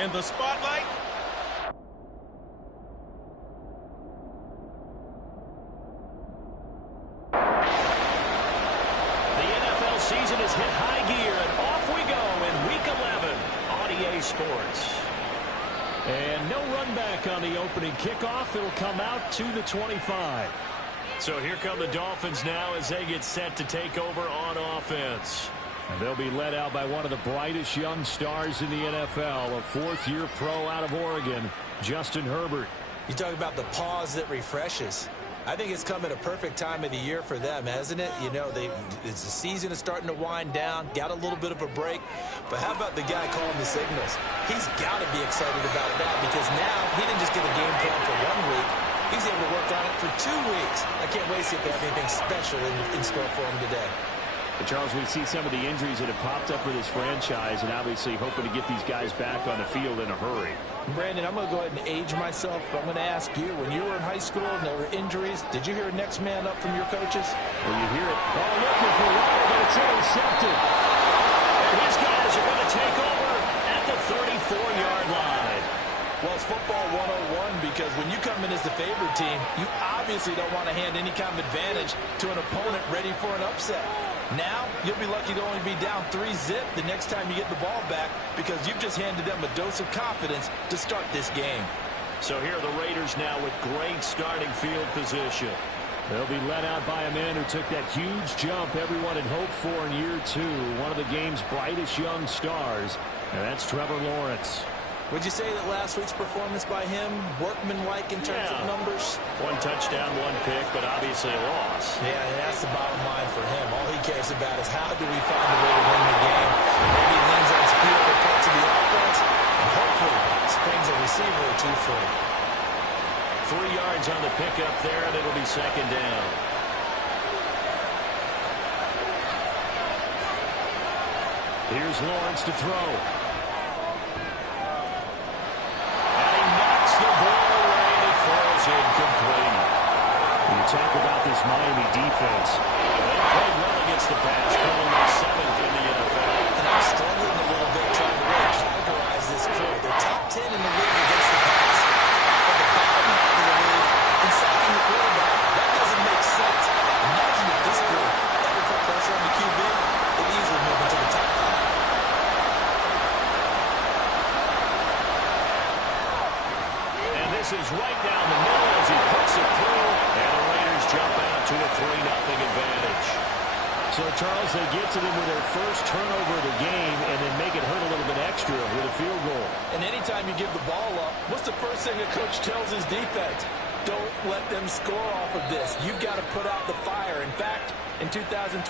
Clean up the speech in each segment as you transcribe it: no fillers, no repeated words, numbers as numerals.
in the spotlight. The NFL season has hit high gear, and off we go in Week 11 on EA Sports. And no run back on the opening kickoff. It'll come out to the 25. So here come the Dolphins now as they get set to take over on offense. And they'll be led out by one of the brightest young stars in the NFL, a fourth-year pro out of Oregon, Justin Herbert. You talk about the pause that refreshes. I think it's come at a perfect time of the year for them, hasn't it? You know, the season is starting to wind down, got a little bit of a break. But how about the guy calling the signals? He's got to be excited about that because now he didn't just get a game plan for 1 week. He's able to work on it for 2 weeks. I can't wait to see if they have anything special in store for him today. But Charles, we see some of the injuries that have popped up for this franchise and obviously hoping to get these guys back on the field in a hurry. Brandon, I'm going to go ahead and age myself, but I'm going to ask you, when you were in high school and there were injuries, did you hear a next man up from your coaches? Well, you hear it. Oh, looking for Ryder, but it's intercepted. And his guys are going to take over at the 34-yard line. Well, it's football 101 because when you come in as the favored team, you obviously don't want to hand any kind of advantage to an opponent ready for an upset. Now, you'll be lucky to only be down 3-zip the next time you get the ball back because you've just handed them a dose of confidence to start this game. So here are the Raiders now with great starting field position. They'll be led out by a man who took that huge jump everyone had hoped for in year 2, one of the game's brightest young stars, and that's Trevor Lawrence. Would you say that last week's performance by him, workmanlike in terms of numbers? 1 touchdown, 1 pick, but obviously a loss. Yeah, and that's the bottom line for him. All he cares about is how do we find a way to win the game. Maybe he leans on speed over parts of the offense, and hopefully springs a receiver or 2 free. 3 yards on the pickup there, and it'll be second down. Here's Lawrence to throw. Incomplete. You talk about this Miami defense. They played well against the pass, currently 7th in the NFL. And I'm struggling a little bit trying to really categorize this crew. They're top 10 in the league against the pass. But the bottom half of the league in sacking the quarterback, that doesn't make sense. Imagine if this crew ever put pressure on the QB, they'd easily move into the top 5. And this is right down the middle as he puts it through. And the Raiders jump out to a 3-0 advantage. So, Charles, they get to them with their first turnover of the game and then make it hurt a little bit extra with a field goal. And anytime you give the ball up, what's the first thing a coach tells his defense? Don't let them score off of this. You've got to put out the fire. In fact, in 2021,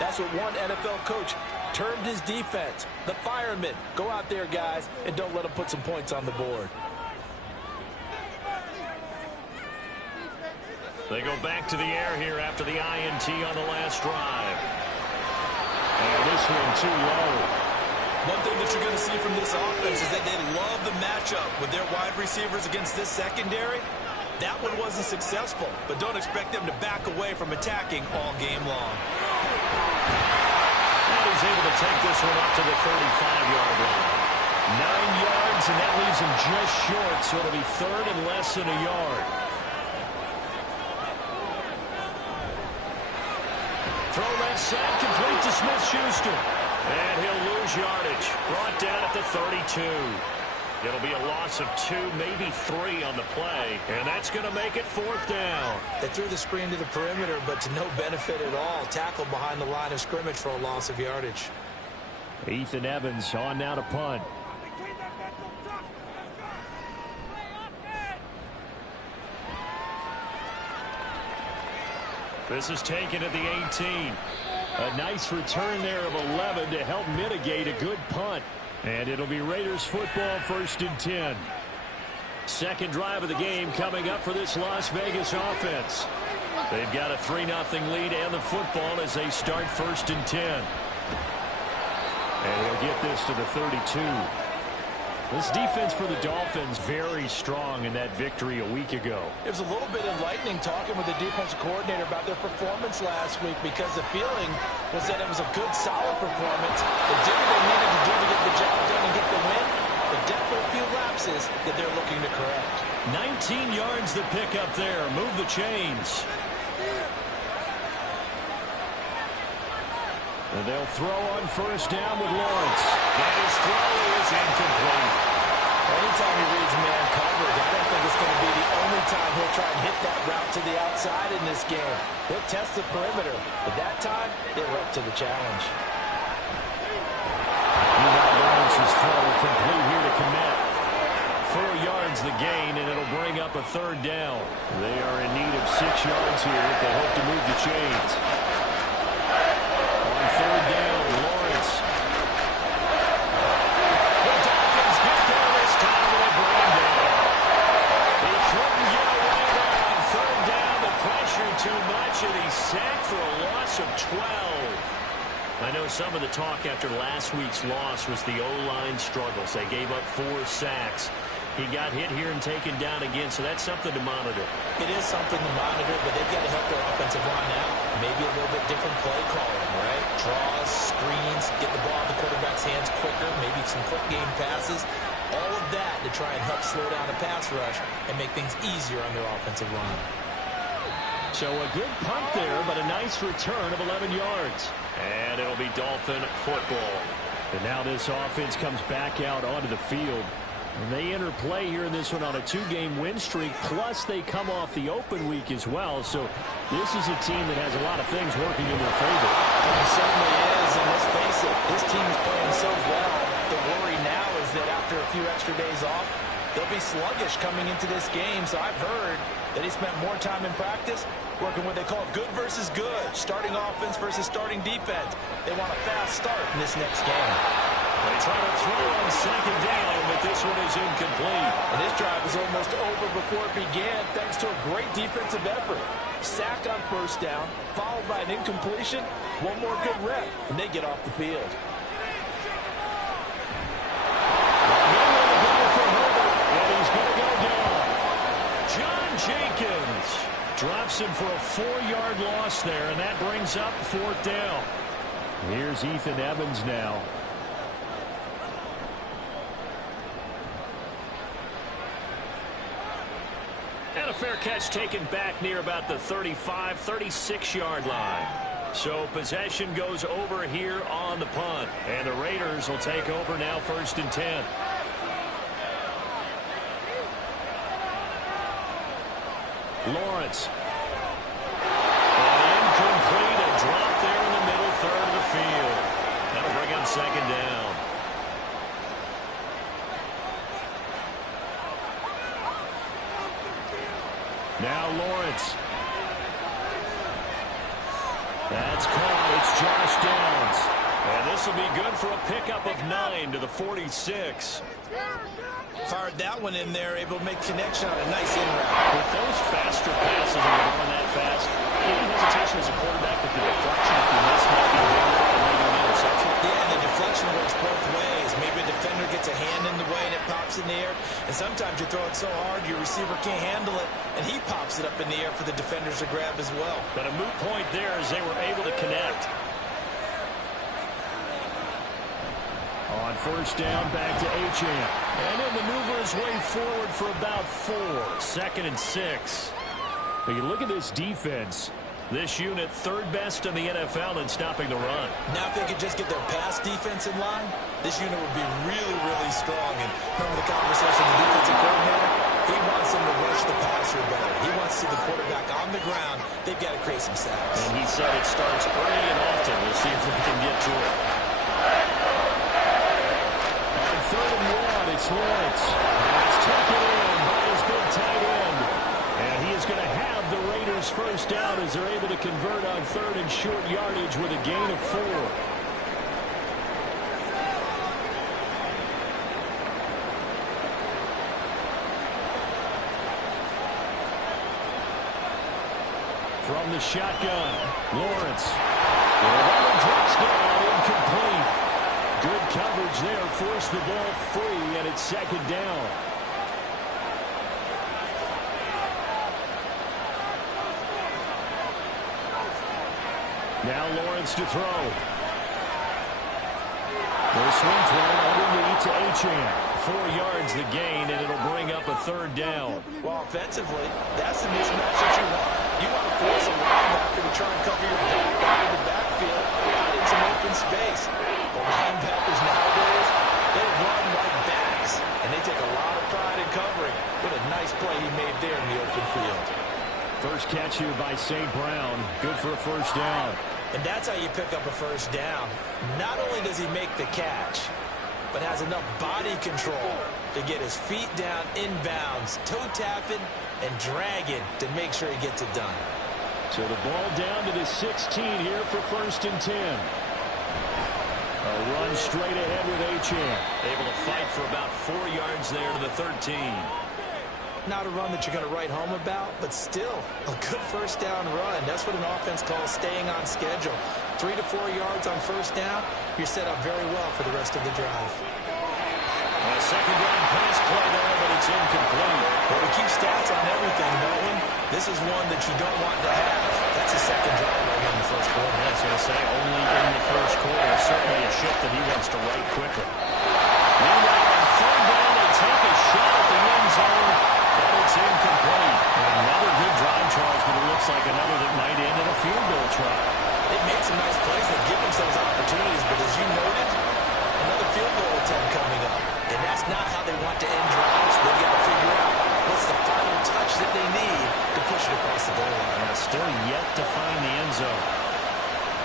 that's what one NFL coach termed his defense. The firemen. Go out there, guys, and don't let them put some points on the board. They go back to the air here after the INT on the last drive. And this one too low. One thing that you're going to see from this offense is that they love the matchup with their wide receivers against this secondary. That one wasn't successful, but don't expect them to back away from attacking all game long. And he's able to take this one up to the 35-yard line. 9 yards, and that leaves him just short, so it'll be third and less than a yard. Throw left side, complete to Smith-Schuster. And he'll lose yardage. Brought down at the 32. It'll be a loss of 2, maybe 3 on the play. And that's going to make it 4th down. They threw the screen to the perimeter, but to no benefit at all. Tackled behind the line of scrimmage for a loss of yardage. Ethan Evans on now to punt. This is taken at the 18. A nice return there of 11 to help mitigate a good punt. And it'll be Raiders football, 1st and 10. Second drive of the game coming up for this Las Vegas offense. They've got a 3-0 lead and the football as they start 1st and 10. And he'll get this to the 32. This defense for the Dolphins very strong in that victory a week ago. It was a little bit enlightening talking with the defensive coordinator about their performance last week because the feeling was that it was a good, solid performance. They did what they needed to do to get the job done and get the win, but couple of few lapses that they're looking to correct. 19 yards to pick up there. Move the chains. And they'll throw on first down with Lawrence. And his throw is incomplete. Anytime he reads man coverage, I don't think it's going to be the only time he'll try and hit that route to the outside in this game. He'll test the perimeter, but that time, they were up to the challenge. Lawrence's throw complete here to commit. 4 yards the gain, and it'll bring up a third down. They are in need of 6 yards here if they hope to move the chains. On third down, Lawrence. The Dolphins get there this time, and they bring him down. He couldn't get away there on third down. The pressure too much, and he's sacked for a loss of 12. I know some of the talk after last week's loss was the O-line struggles. They gave up 4 sacks. He got hit here and taken down again, so that's something to monitor. It is something to monitor, but they've got to help their offensive line out. Maybe a little bit different play calling, right? Draws, screens, get the ball in the quarterback's hands quicker, maybe some quick game passes. All of that to try and help slow down the pass rush and make things easier on their offensive line. So a good punt there, but a nice return of 11 yards. And it'll be Dolphin football. And now this offense comes back out onto the field. And they enter play here in this one on a 2-game win streak, plus they come off the open week as well. So this is a team that has a lot of things working in their favor. It certainly is, and let's face it, this team is playing so well. The worry now is that after a few extra days off, they'll be sluggish coming into this game. So I've heard that he spent more time in practice working what they call good versus good, starting offense versus starting defense. They want a fast start in this next game. They try to throw on second down, but this one is incomplete. And this drive is almost over before it began, thanks to a great defensive effort. Sack on first down, followed by an incompletion. One more good rep, and they get off the field. And he's going to go down. John Jenkins drops him for a 4-yard loss there, and that brings up fourth down. Here's Ethan Evans now. And a fair catch taken back near about the 35, 36-yard line. So possession goes over here on the punt. And the Raiders will take over now, 1st and 10. Lawrence. And incomplete, a drop there in the middle third of the field. That'll bring up second down. Now Lawrence. That's caught. It's Josh Downs. And this will be good for a pickup of 9 to the 46. Fired that one in there, able to make connection on a nice in route. With those faster passes and you're going that fast, any hesitation as a quarterback that the deflection, if you miss, might be bigger than maybe an interception? Yeah, the deflection works both ways. Maybe a defender gets a hand in the way and it pops in the air. And sometimes you throw it so hard your receiver can't handle it, and he pops it up in the air for the defenders to grab as well. But a moot point there as they were able to connect. On first down, back to Achane. And he'll maneuver his way forward for about 4. 2nd and 6. But you look at this defense. This unit, 3rd best in the NFL in stopping the run. Now if they could just get their pass defense in line, this unit would be really, really strong. And remember the conversation with the defensive coordinator? He wants them to rush the passer better. He wants to see the quarterback on the ground. They've got to create some sacks. And he said it starts early and often. We'll see if we can get to it. On 3rd and 1, it's Lawrence. It's taken in by his big tight end. And he is going to have the Raiders first down as they're able to convert on 3rd and short yardage with a gain of 4. From the shotgun, Lawrence. And that one drops down, incomplete. Good coverage there, forced the ball free, and it's 2nd down. Now Lawrence to throw. The swing throw underneath to Achane. 4 yards the gain, and it'll bring up a third down. Well, offensively, that's the mismatch that you want. You want to force a linebacker to try and cover your back out of the backfield, out in some open space. The linebackers nowadays, they run like backs, and they take a lot of pride in covering. What a nice play he made there in the open field. First catch here by St. Brown. Good for a first down. And that's how you pick up a first down. Not only does he make the catch, but has enough body control to get his feet down inbounds, toe tapping and dragging to make sure he gets it done. So the ball down to the 16 here for 1st and 10. A run straight ahead with Achane. Able to fight for about 4 yards there to the 13. Not a run that you're going to write home about, but still a good first down run. That's what an offense calls staying on schedule. 3 to 4 yards on first down, you're set up very well for the rest of the drive. A second down pass play there, but it's incomplete. Well, we keep stats on everything, don't we? This is one that you don't want to have. That's a second drive right here in the first quarter. That's going to say only in the first quarter. Certainly a shift that he wants to right quickly. Meanwhile, on third down, they take a shot at the end zone. But it's incomplete. Another good drive, Charles, but it looks like another that might end in a field goal try. They've made some nice plays. They've given themselves opportunities, but as you noted, another field goal attempt coming up. And that's not how they want to end drives. They've got to figure out what's the final touch that they need to push it across the goal line. And still yet to find the end zone.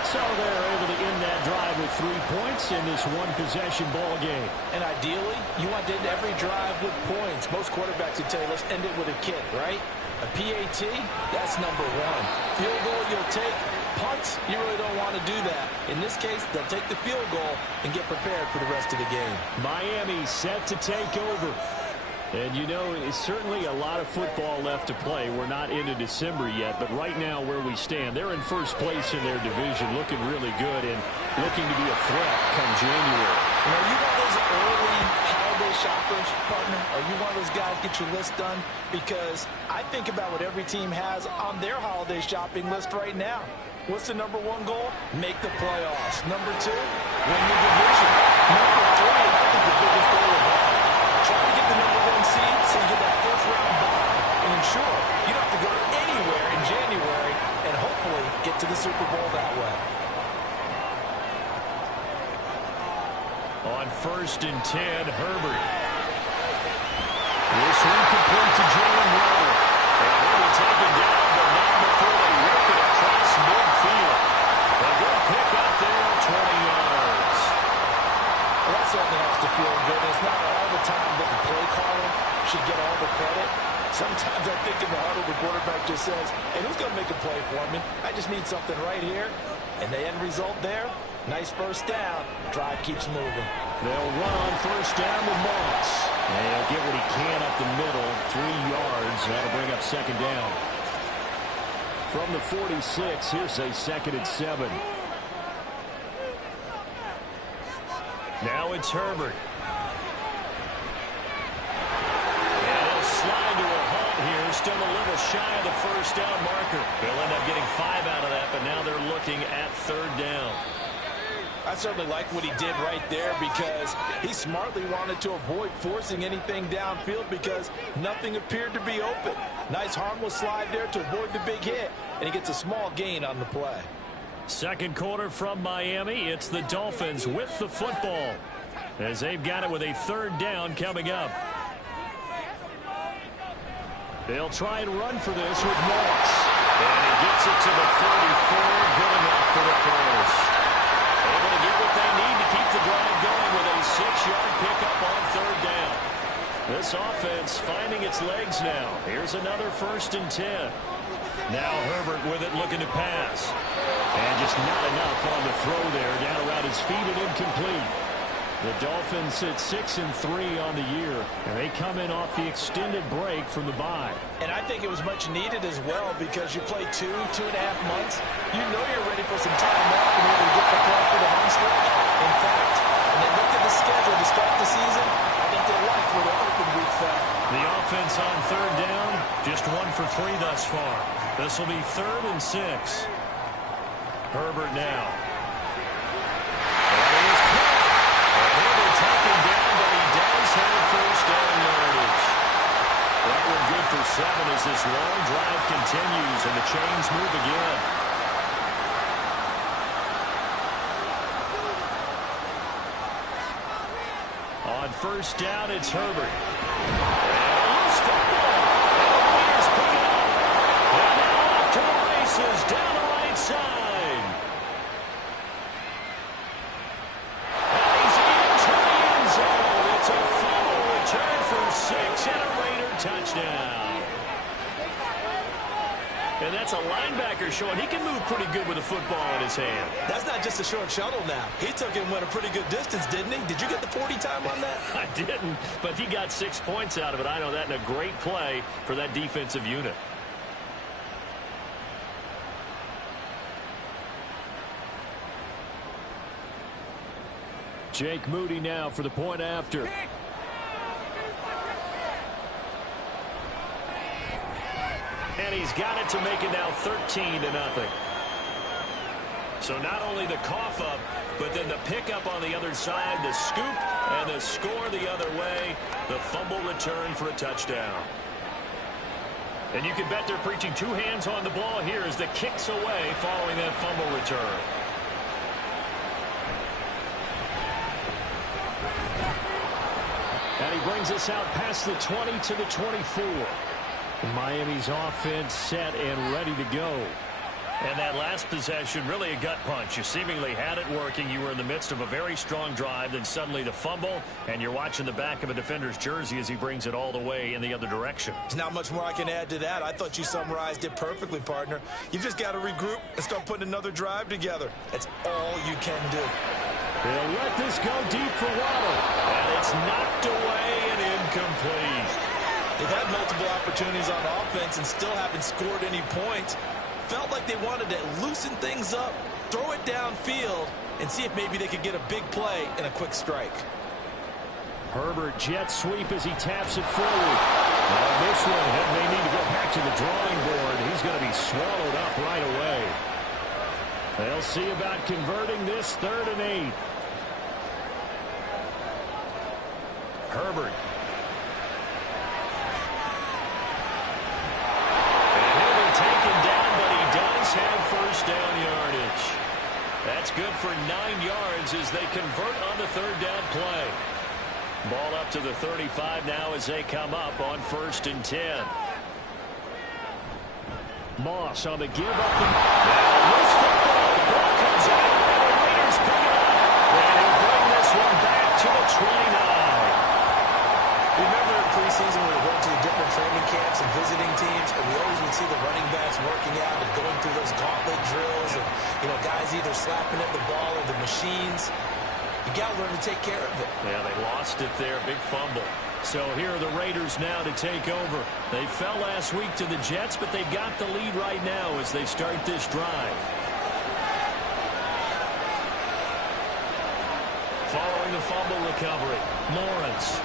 So they're able to end that drive with 3 points in this one-possession ball game. And ideally, you want to end every drive with points. Most quarterbacks would tell you, let's end it with a kick, right? A PAT, that's number 1. Field goal, you'll take. Punts, you really don't want to do that. In this case, they'll take the field goal and get prepared for the rest of the game. Miami set to take over. And, you know, it's certainly a lot of football left to play. We're not into December yet, but right now where we stand, they're in first place in their division, looking really good and looking to be a threat come January. You know, you one of those early holiday shoppers, partner? Are you one of those guys get your list done? Because I think about what every team has on their holiday shopping list right now. What's the number 1 goal? Make the playoffs. Number 2, win your division. Number 3, I think the biggest goal of all, try to get the number 1 seed so you get that first-round bye and ensure you don't have to go anywhere in January and hopefully get to the Super Bowl that way. On 1st and 10, Herbert. This one complete to Jalen Waddle. And he'll be taken down, but not before they work it across midfield. A good pick up there, 20 yards. Well, that certainly has to feel good. It's not all the time that the play caller should get all the credit. Sometimes I think in the huddle, the quarterback just says, hey, who's going to make a play for me? I just need something right here. And the end result there, nice first down. Drive keeps moving. They'll run on first down with Moss. And he'll get what he can up the middle, 3 yards. That'll bring up second down. From the 46, here's a 2nd and 7. Now it's Herbert. And he'll slide to a halt here. Still a little shy of the first down marker. They'll end up getting 5 out of that, but now they're looking at third down. I certainly like what he did right there because he smartly wanted to avoid forcing anything downfield because nothing appeared to be open. Nice harmless slide there to avoid the big hit, and he gets a small gain on the play. Second quarter from Miami. It's the Dolphins with the football as they've got it with a third down coming up. They'll try and run for this with Moss. And he gets it to the 34, good enough for the first. Able to get what they need to keep the drive going with a 6-yard pickup on third down. This offense finding its legs now. Here's another 1st and 10. Now Herbert with it, looking to pass. And just not enough on the throw there. Down around his feet and incomplete. The Dolphins sit 6-3 on the year, and they come in off the extended break from the bye. And I think it was much needed as well because you play 2.5 months. You know you're ready for some time off in order to get prepared for the home stretch. In fact, when they looked at the schedule to start the season, I think they liked where their open week fell. The offense on third down, just 1 for 3 thus far. This will be 3rd and 6. Herbert now. Taken down, but he does have for 7 as this long drive continues and the chains move again. On first down, it's Herbert. And a loose football. And the Raiders pick it up. And now off to the races down the right side. And he's into the end zone. It's a fumble return for 6 and a Raider touchdown. And that's a linebacker showing he can move pretty good with a football in his hand. That's not just a short shuttle now. He took it and went a pretty good distance, didn't he? Did you get the 40 time on that? I didn't, but he got 6 points out of it. I know that in a great play for that defensive unit. Jake Moody now for the point after. And he's got it to make it now 13-0. So not only the cough up, but then the pickup on the other side, the scoop, and the score the other way, the fumble return for a touchdown. And you can bet they're preaching 2 hands on the ball here as the kick's away following that fumble return. And he brings us out past the 20 to the 24. Miami's offense set and ready to go. And that last possession, really a gut punch. You seemingly had it working. You were in the midst of a very strong drive. Then suddenly the fumble, and you're watching the back of a defender's jersey as he brings it all the way in the other direction. There's not much more I can add to that. I thought you summarized it perfectly, partner. You've just got to regroup and start putting another drive together. That's all you can do. They'll let this go deep for Waddle. And it's knocked away and incomplete. They've had multiple opportunities on offense and still haven't scored any points. Felt like they wanted to loosen things up, throw it downfield, and see if maybe they could get a big play and a quick strike. Herbert jet sweep as he taps it forward. On this one, he may need to go back to the drawing board. He's going to be swallowed up right away. They'll see about converting this 3rd and 8. Herbert. Have first down yardage. That's good for 9 yards as they convert on the 3rd down play. Ball up to the 35 now as they come up on 1st and 10. Moss on the give up. Now loose football. The ball comes out. And the Raiders pick it up. And he'll bring this one back to the 29. Remember in preseason when we went to the different training camps and visiting teams, and we always would see the running backs working out and going through those gauntlet drills, and guys either slapping at the ball or the machines. You got to learn to take care of it. Yeah, they lost it there. Big fumble. So here are the Raiders now to take over. They fell last week to the Jets, but they've got the lead right now as they start this drive. Following the fumble recovery, Lawrence.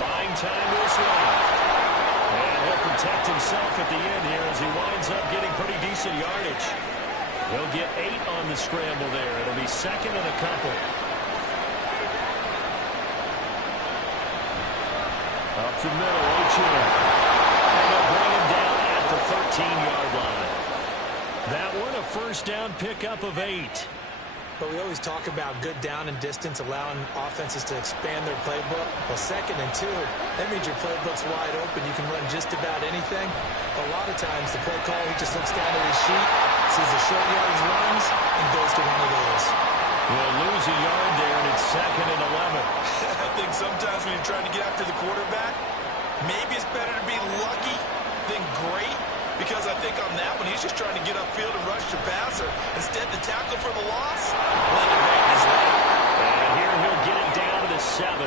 Buying time to his left. And he'll protect himself at the end here as he winds up getting pretty decent yardage. He'll get 8 on the scramble there. It'll be 2nd and a couple. Up the middle, H.M. And they'll bring him down at the 13-yard line. That one a first down pickup of 8. But we always talk about good down and distance, allowing offenses to expand their playbook. Well, 2nd and 2, that means your playbook's wide open. You can run just about anything. A lot of times, the play caller, he just looks down at his sheet, sees the short yardage runs, and goes to one of those. We'll lose a yard there, and it's 2nd and 11. I think sometimes when you're trying to get after the quarterback, maybe it's better to be lucky than great. Because I think on that one, he's just trying to get upfield and rush your passer. Instead, the tackle for the loss, let it right in his lap. And here he'll get it down to the 7.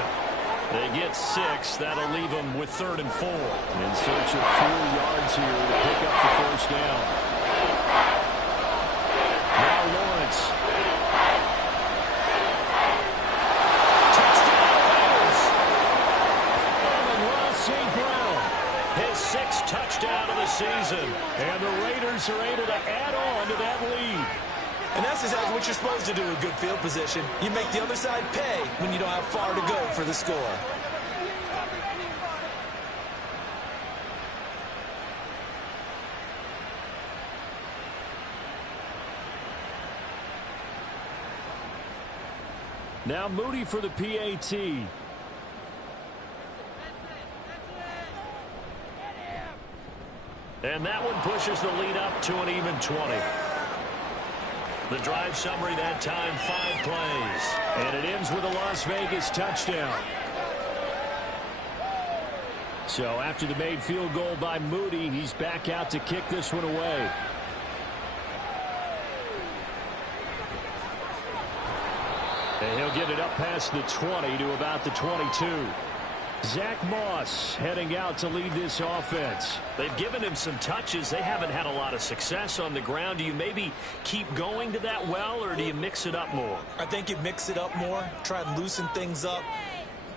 They get 6. That'll leave them with 3rd and 4. In search of 4 yards here to pick up the first down. Now Lawrence. Touchdown Raiders. And Ross St. Brown. His 6th touchdown of the season. And the Raiders are able to add on to that lead. And that's exactly what you're supposed to do with good field position. You make the other side pay when you don't have far to go for the score. Now Moody for the PAT. And that one pushes the lead up to an even 20. The drive summary that time, 5 plays. And it ends with a Las Vegas touchdown. So after the made field goal by Moody, he's back out to kick this one away. And he'll get it up past the 20 to about the 22. Zach Moss heading out to lead this offense. They've given him some touches. They haven't had a lot of success on the ground. Do you maybe keep going to that well, or do you mix it up more? I think you mix it up more, try and loosen things up.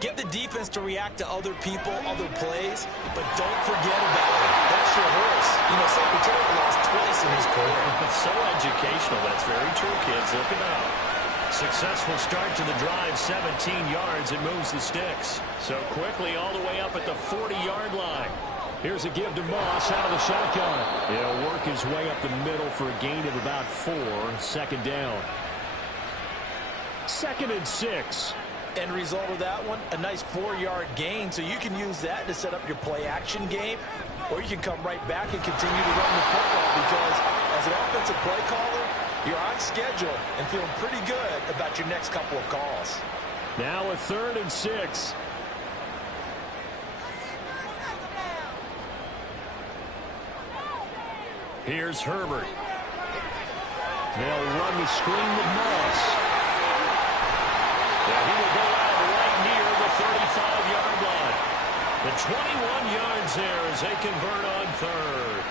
Get the defense to react to other people, other plays, but don't forget about it. That's your horse. You know, Secretary lost twice in his career. So educational. That's very true, kids. Look it up. Successful start to the drive, 17 yards. It moves the sticks. So quickly all the way up at the 40-yard line. Here's a give to Moss out of the shotgun. He'll work his way up the middle for a gain of about 4. Second down. 2nd and 6. End result of that one, a nice 4-yard gain, so you can use that to set up your play-action game, or you can come right back and continue to run the football, because as an offensive play caller, you're on schedule and feeling pretty good about your next couple of calls. Now a 3rd and 6. Here's Herbert. They'll run the screen with Moss. Yeah, he will go out right near the 35-yard line. The 21 yards there as they convert on 3rd.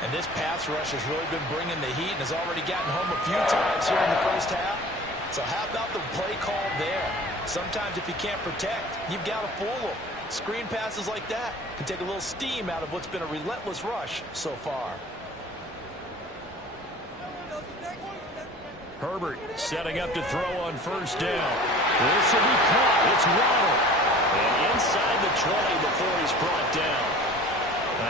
And this pass rush has really been bringing the heat and has already gotten home a few times here in the first half. So how about the play call there? Sometimes if you can't protect, you've got to fool them. Screen passes like that can take a little steam out of what's been a relentless rush so far. Herbert setting up to throw on 1st down. This will be caught. It's Waddle. And inside the 20 before he's brought down.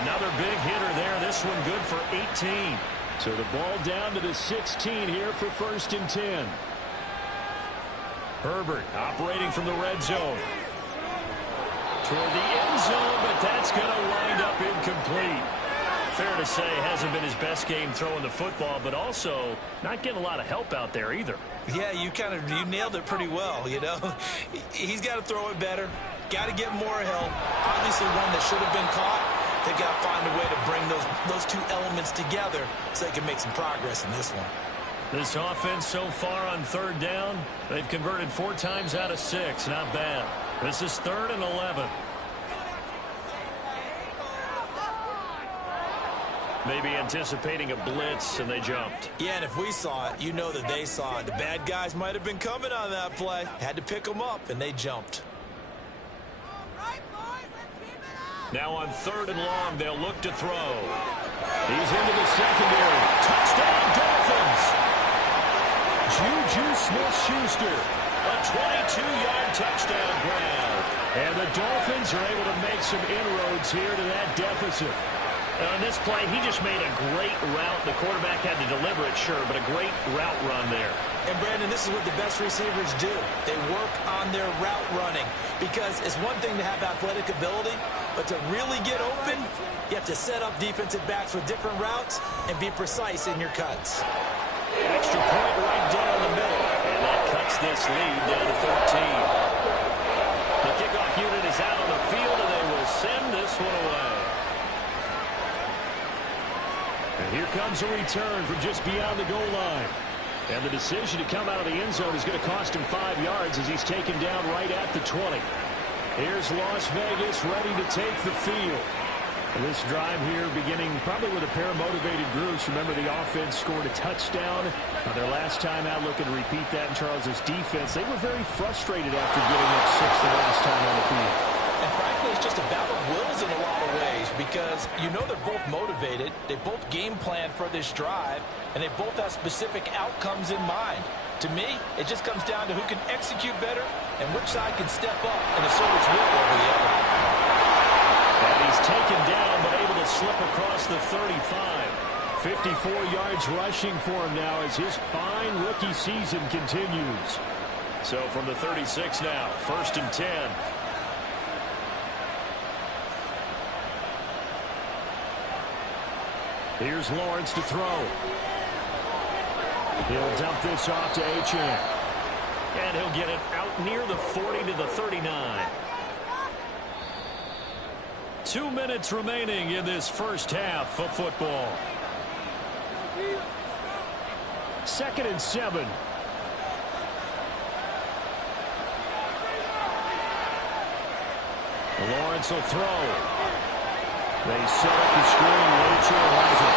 Another big hitter there. This one good for 18. So the ball down to the 16 here for 1st and 10. Herbert operating from the red zone. Toward the end zone, but that's going to wind up incomplete. Fair to say, hasn't been his best game throwing the football, but also not getting a lot of help out there either. Yeah, you nailed it pretty well, you know. He's got to throw it better. Got to get more help. Obviously one that should have been caught. They've got to find a way to bring those two elements together so they can make some progress in this one. This offense so far on 3rd down, they've converted 4 times out of 6. Not bad. This is 3rd and 11. Maybe anticipating a blitz, and they jumped. Yeah, and if we saw it, you know that they saw it. The bad guys might have been coming on that play. Had to pick them up, and they jumped. Now on 3rd and long, they'll look to throw. He's into the secondary. Touchdown, Dolphins! Juju Smith-Schuster. A 22-yard touchdown grab. And the Dolphins are able to make some inroads here to that deficit. On this play, he just made a great route. The quarterback had to deliver it, sure, but a great route run there. And, Brandon, this is what the best receivers do. They work on their route running, because it's one thing to have athletic ability, but to really get open, you have to set up defensive backs with different routes and be precise in your cuts. Extra point right down the middle, and that cuts this lead down to 13. The kickoff unit is out on the field, and they will send this one away. And here comes a return from just beyond the goal line. And the decision to come out of the end zone is going to cost him 5 yards as he's taken down right at the 20. Here's Las Vegas ready to take the field. And this drive here beginning probably with a pair of motivated groups. Remember, the offense scored a touchdown on their last time out. Looking to repeat that in Charles's defense. They were very frustrated after giving up 6 the last time on the field. And frankly, it's just a battle of wills in a lot of ways, because you know they're both motivated. They both game plan for this drive, and they both have specific outcomes in mind. To me, it just comes down to who can execute better and which side can step up and assert its will over the other. And he's taken down, but able to slip across the 35. 54 yards rushing for him now as his fine rookie season continues. So from the 36 now, 1st and 10. Here's Lawrence to throw. He'll dump this off to Achane. And he'll get it out near the 40 to the 39. 2 minutes remaining in this first half of football. 2nd and 7. Lawrence will throw. They set up the screen. Rachel has it.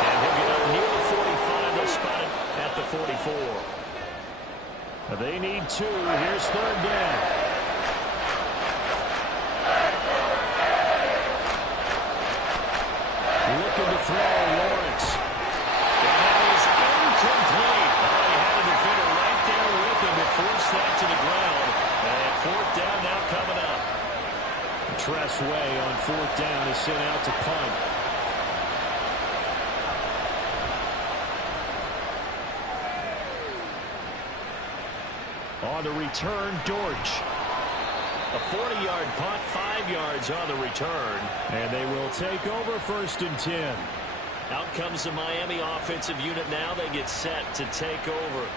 And he'll get out near the 45. They'll spot it at the 44. They need 2. Here's 3rd down. Looking to throw, Lawrence. And that is incomplete. Oh, he had a defender right there with him to force that to the ground. And 4th down now coming up. Tress Way on 4th down is sent out to punt. On the return, Dortch. A 40-yard punt, 5 yards on the return. And they will take over 1st and 10. Out comes the Miami offensive unit now. They get set to take over.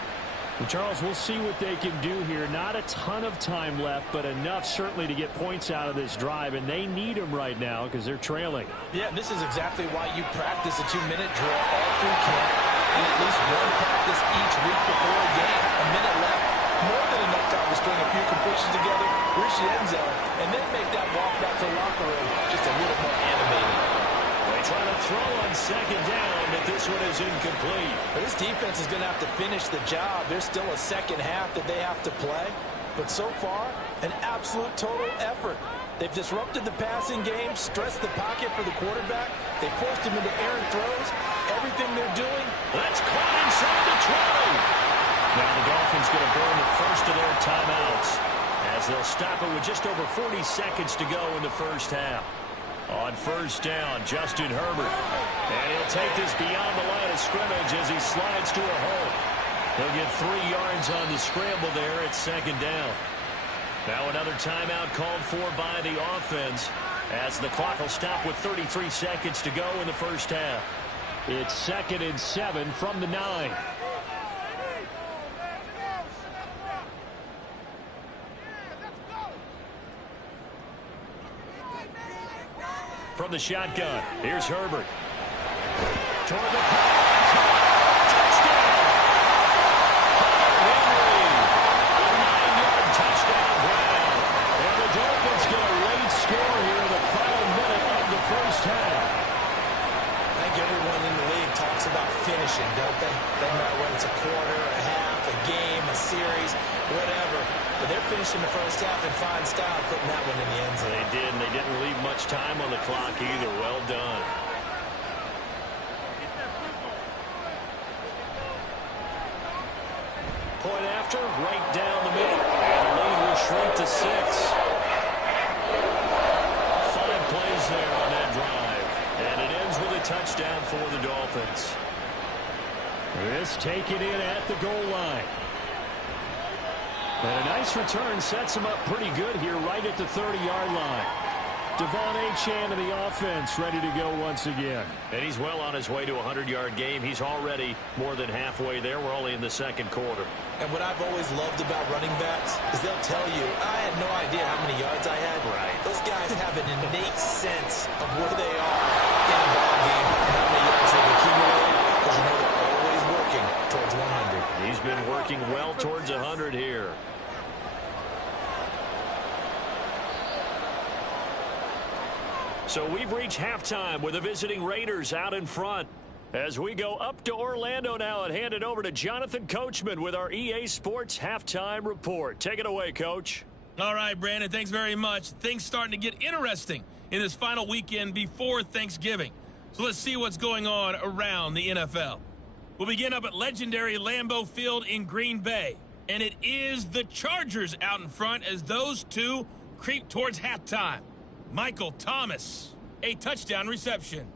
Well, Charles, we'll see what they can do here. Not a ton of time left, but enough certainly to get points out of this drive, and they need them right now because they're trailing. Yeah, this is exactly why you practice a 2-minute drill all through camp and at least one practice each week before a game. A minute left, more than enough time to string a few completions together, reach the end zone, and then make that walk back to the locker room just a little more animated. They try to throw on 2nd down, but this one is incomplete. This defense is going to have to finish the job. There's still a second half that they have to play. But so far, an absolute total effort. They've disrupted the passing game, stressed the pocket for the quarterback. They forced him into errant throws. Everything they're doing. That's caught inside the 20. Now the Dolphins going to burn the first of their timeouts as they'll stop it with just over 40 seconds to go in the first half. On 1st down, Justin Herbert. And he'll take this beyond the line of scrimmage as he slides to a hole. He'll get 3 yards on the scramble there at 2nd down. Now another timeout called for by the offense as the clock will stop with 33 seconds to go in the first half. It's 2nd and 7 from the 9. From the shotgun, here's Herbert. Toward the touchdown. Henry, a 9-yard touchdown ground. And the Dolphins get a late score here in the final minute of the first half. I think everyone in the league talks about finishing, don't they? Doesn't matter whether it's a quarter, a half, a game, a series, whatever. But they're finishing the first half in fine style, putting that one in the end zone. They did, and they didn't leave much time on the clock either. Well done. Point after, right down the middle. And the lead will shrink to 6. 5 plays there on that drive. And it ends with a touchdown for the Dolphins. This taken in at the goal line. And a nice return sets him up pretty good here right at the 30-yard line. Devon Achane in the offense ready to go once again. And he's well on his way to a 100-yard game. He's already more than halfway there. We're only in the 2nd quarter. And what I've always loved about running backs is they'll tell you, I had no idea how many yards I had. Right. Those guys have an innate sense of where they are in a ball game and how many yards they've accumulated because you know they're always working towards 100. He's been working well towards 100 here. So we've reached halftime with the visiting Raiders out in front. As we go up to Orlando now and hand it over to Jonathan Coachman with our EA Sports Halftime Report. Take it away, Coach. All right, Brandon, thanks very much. Things starting to get interesting in this final weekend before Thanksgiving. So let's see what's going on around the NFL. We'll begin up at legendary Lambeau Field in Green Bay. And it is the Chargers out in front as those two creep towards halftime. Michael Thomas, a touchdown reception.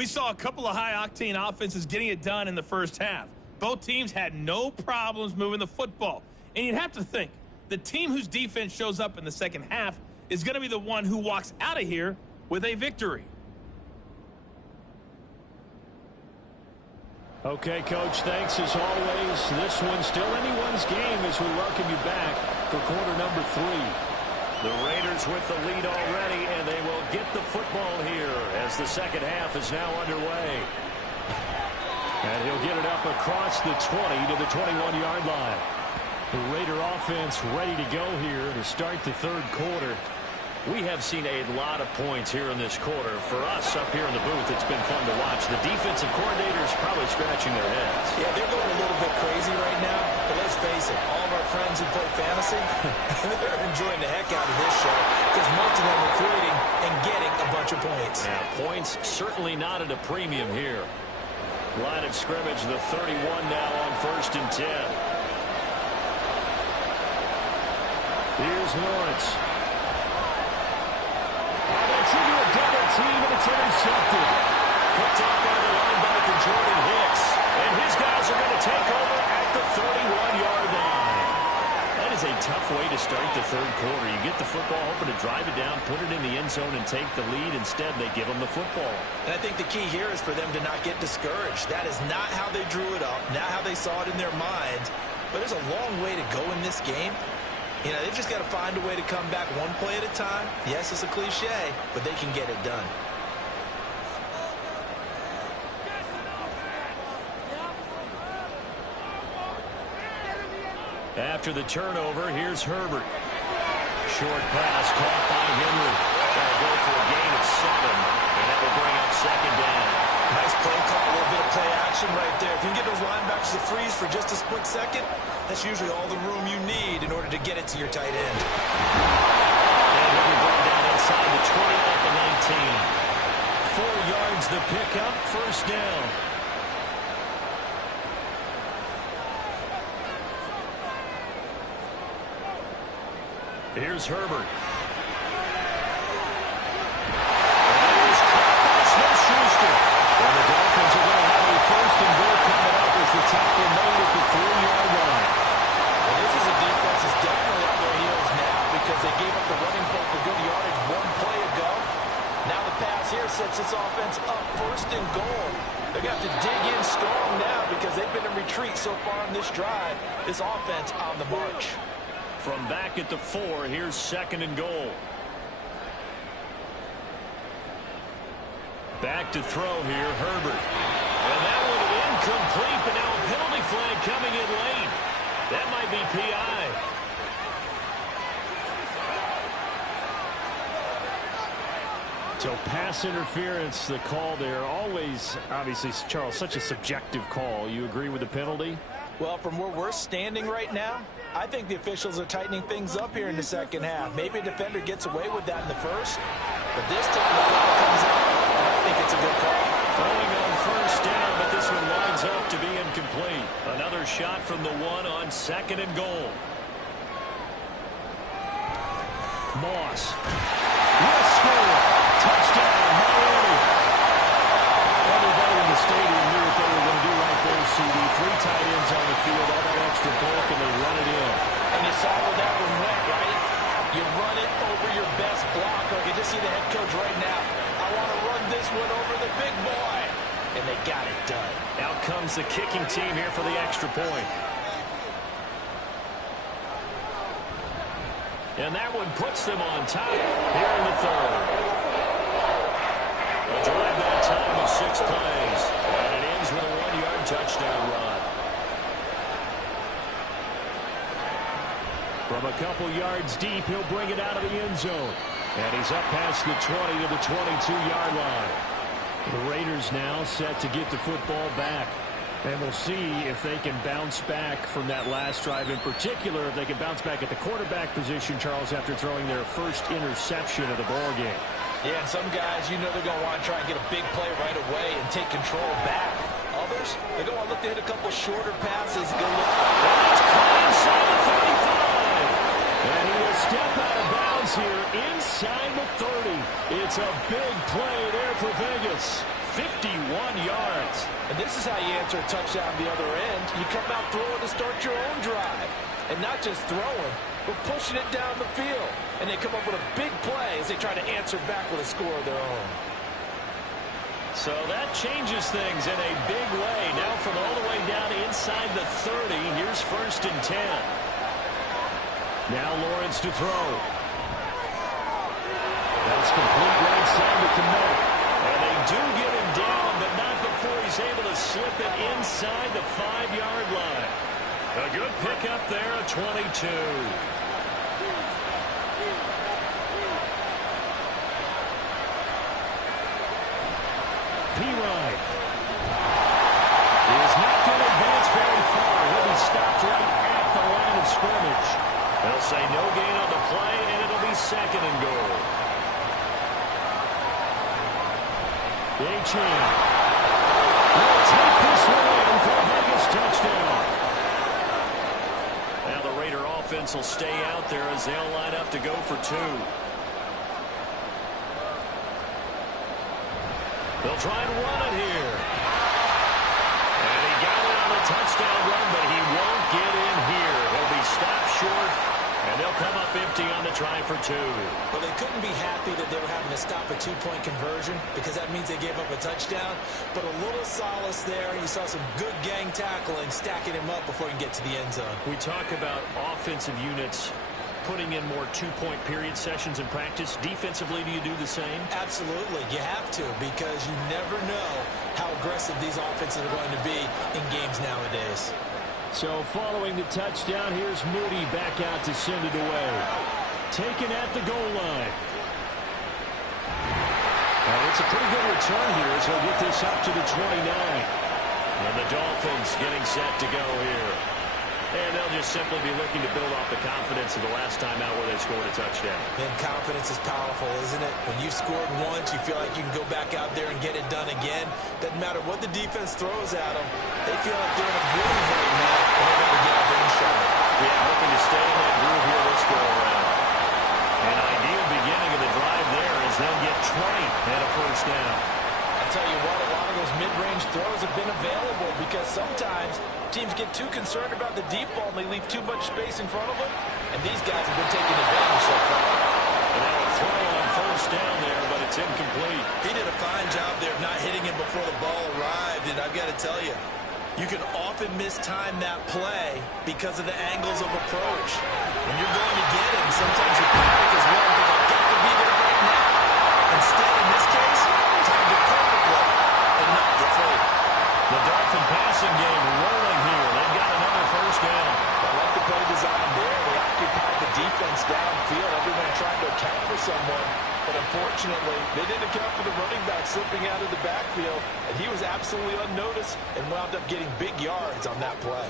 We saw a couple of high-octane offenses getting it done in the first half. Both teams had no problems moving the football. And you'd have to think, the team whose defense shows up in the second half is going to be the one who walks out of here with a victory. Okay, Coach, thanks as always. This one's still anyone's game as we welcome you back for quarter number 3. The Raiders with the lead already, and they will get the football here as the second half is now underway. And he'll get it up across the 20 to the 21-yard line. The Raider offense ready to go here to start the third quarter. We have seen a lot of points here in this quarter. For us up here in the booth, it's been fun to watch. The defensive coordinators probably scratching their heads. Yeah, they're going a little bit crazy right now. But let's face it, all of our friends who play fantasy, they're enjoying the heck out of this show because most of them are creating and getting a bunch of points. Yeah, points certainly not at a premium here. Line of scrimmage, the 31 now on 1st and 10. Here's Lawrence. That's into a double team, and it's intercepted. Picked up by the linebacker, Jordan Hicks. And his guys are going to take over at the 31-yard line. That is a tough way to start the third quarter. You get the football, hoping to drive it down, put it in the end zone, and take the lead. Instead, they give them the football. And I think the key here is for them to not get discouraged. That is not how they drew it up, not how they saw it in their minds. But there's a long way to go in this game. You know, they've just got to find a way to come back one play at a time. Yes, it's a cliche, but they can get it done. After the turnover, here's Herbert. Short pass caught by Henry. They'll go for a gain of 7, and that will bring up second down. Nice play call, a little bit of play action right there. If you can get those linebackers to freeze for just a split second, that's usually all the room you need in order to get it to your tight end. And he'll be brought down inside the 20 at the 19. 4 yards the pickup, first down. Here's Herbert. Smith-Schuster. And the Dolphins are going to have a first and goal coming up as the tackle made at the 3-yard line. Well, this is a defense that's definitely on their heels now because they gave up the running play for good yardage one play ago. Now the pass here sets this offense up first and goal. They're going to have to dig in strong now because they've been in retreat so far in this drive. This offense on the march. From back at the 4, here's second and goal. Back to throw here, Herbert. And that one incomplete, but now a penalty flag coming in late. That might be PI. So pass interference, the call there. Always, obviously, Charles, such a subjective call. You agree with the penalty? Well, from where we're standing right now, I think the officials are tightening things up here in the second half. Maybe a defender gets away with that in the first, but this time the call comes out, and I think it's a good call. Throwing on first down, but this one lines up to be incomplete. Another shot from the 1 on second and goal. Moss. Will score. Touchdown, Miami. Everybody in the stadium knew what they were going to do right there, CD. 3 tight ends on the field, all that extra bulk, and they run it in. And you saw where that one went, right? You run it over your best blocker. You just see the head coach right now. I want to run this one over the big boy. And they got it done. Out comes the kicking team here for the extra point. And that one puts them on top here in the third. A drive that time of 6 plays. And it ends with a 1-yard touchdown run. From a couple yards deep, he'll bring it out of the end zone. And he's up past the 20 to the 22-yard line. The Raiders now set to get the football back. And we'll see if they can bounce back from that last drive. In particular, if they can bounce back at the quarterback position, Charles, after throwing their first interception of the ballgame. Yeah, and some guys, you know they're going to want to try and get a big play right away and take control back. Others, they're going to look to hit a couple shorter passes. Good look. It's caught inside the 35. And he will step out of bounds here inside the 30. It's a big play there for Vegas. 51 yards. And this is how you answer a touchdown the other end. You come out throwing to start your own drive. And not just throwing, but pushing it down the field. And they come up with a big play as they try to answer back with a score of their own. So that changes things in a big way. Now from all the way down inside the 30, here's 1st and 10. Now Lawrence to throw. That's complete right side to Kmet. And they do get him down, but not before he's able to slip it inside the 5-yard line. A good pickup there at 22. P-Ryan is not going to advance very far. He'll be stopped right at the line of scrimmage. They'll say no gain on the play, and it'll be 2nd and goal. Achane will take this one in for a Vegas touchdown. Now the Raider offense will stay out there as they'll line up to go for 2. They'll try and run it here. And he got it on the touchdown run, but he won't get in here. He'll be stopped short, and they'll come up empty on the try for 2. Well, they couldn't be happy that they were having to stop a 2-point conversion because that means they gave up a touchdown. But a little solace there. You saw some good gang tackling, stacking him up before he can get to the end zone. We talk about offensive units putting in more 2-point period sessions in practice. Defensively, do you do the same? Absolutely. You have to because you never know how aggressive these offenses are going to be in games nowadays. So following the touchdown, here's Moody back out to send it away. Taken at the goal line. And it's a pretty good return here as he'll get this up to the 29. And the Dolphins getting set to go here. And they'll just simply be looking to build off the confidence of the last time out where they scored a touchdown. And confidence is powerful, isn't it? When you've scored once, you feel like you can go back out there and get it done again. Doesn't matter what the defense throws at them. They feel like they're in a groove right now, and they're going to get out there and shot it. Yeah, hoping to stay in that groove here this go-around. An ideal beginning of the drive there as they'll get 20 and a 1st down. I'll tell you what, a lot of those mid-range throws have been available because sometimes teams get too concerned about the deep ball and they leave too much space in front of them, and these guys have been taking advantage so far. And now a throw on 1st down there, but it's incomplete. He did a fine job there of not hitting him before the ball arrived, and I've got to tell you, you can often mistime that play because of the angles of approach. When you're going to get him, sometimes you panic as well and think, I've got to be there right now. Instead, in this case, timed it perfectly and not deflate. The Dolphin passing game rolling here. They've got another 1st down. I like the play design there. They occupied the defense downfield. Everyone trying to account for someone. But unfortunately, they didn't account for the running back slipping out of the backfield. And he was absolutely unnoticed and wound up getting big yards on that play.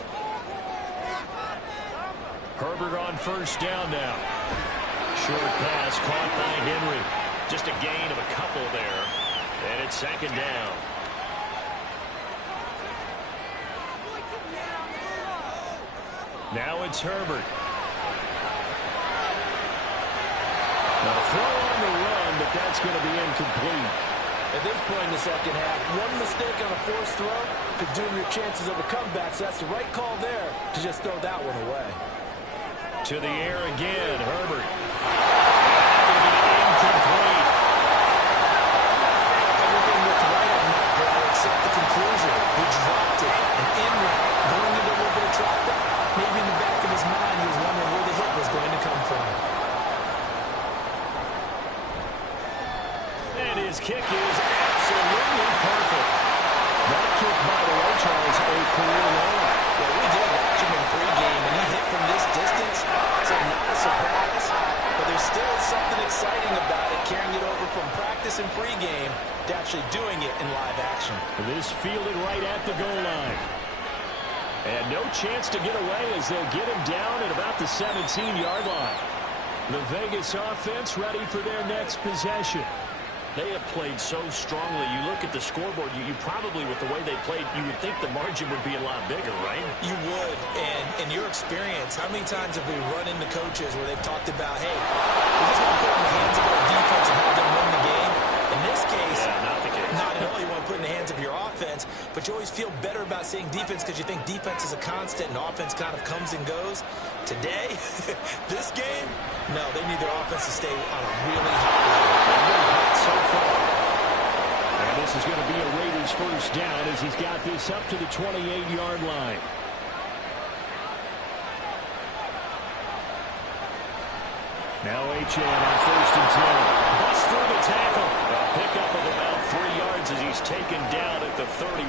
Herbert on 1st down now. Short pass caught by Henry. Just a gain of a couple there. And it's 2nd down. Now it's Herbert. Now throw on the run, but that's going to be incomplete. At this point in the second half, one mistake on a forced throw could doom your chances of a comeback. So that's the right call there to just throw that one away. To the air again, Herbert. That will be incomplete. Everything looked right on that play except the conclusion. He dropped it. And in route, going into a little bit of traffic, maybe in the back of his mind, he was wondering where the hit was going to come from. And his kick is absolutely perfect. That kick, by the way, Charles, a career low. Well, we did watch him in pregame, and he hit from this distance, so not a surprise. But there's still something exciting about it, carrying it over from practice and pregame to actually doing it in live action. This fielded right at the goal line. And no chance to get away as they'll get him down at about the 17-yard line. The Vegas offense ready for their next possession. They have played so strongly. You look at the scoreboard, you probably, with the way they played, you would think the margin would be a lot bigger, right? You would. And in your experience, how many times have we run into coaches where they've talked about, hey, we just want to put it in the hands of our defense and have them win the game? In this case, not the case. Not at all. You want to put it but you always feel better about seeing defense because you think defense is a constant and offense kind of comes and goes. Today, this game, no, they need their offense to stay on a really high level. They're really hot so far. And this is going to be a Raiders first down as he's got this up to the 28-yard line. Now Achane on 1st and 10. Busts through the tackle. A pickup of about 3 yards as he's taken down at the 31.